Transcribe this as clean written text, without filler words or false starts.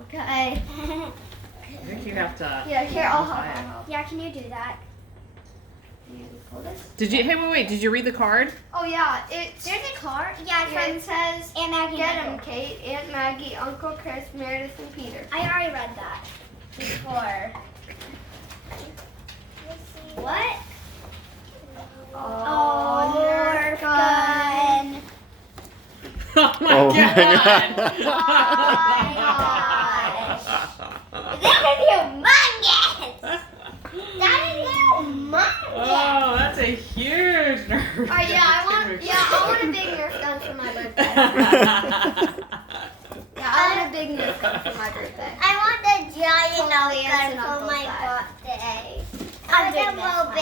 Okay. I think you have to. Yeah, here, I'll help. Yeah, can you do that? You pull this? Did you? Hey, wait. Did you read the card? Oh, yeah. There's a card. Yeah, It says, Aunt Maggie. get him, Kate, Aunt Maggie, Uncle Chris, Meredith, and Peter. I already read that before. What? Oh, Nerf gun. Oh my Oh god! my God. Oh my gosh. This is humongous. That is humongous. Oh, that's a huge Nerf. Oh, yeah, I want a big Nerf gun for my birthday. Yeah, I want a big Nerf gun for my birthday. I want the giant Totally Nerf gun answered for Uncle's my dad. birthday. I'm I doing want a this. little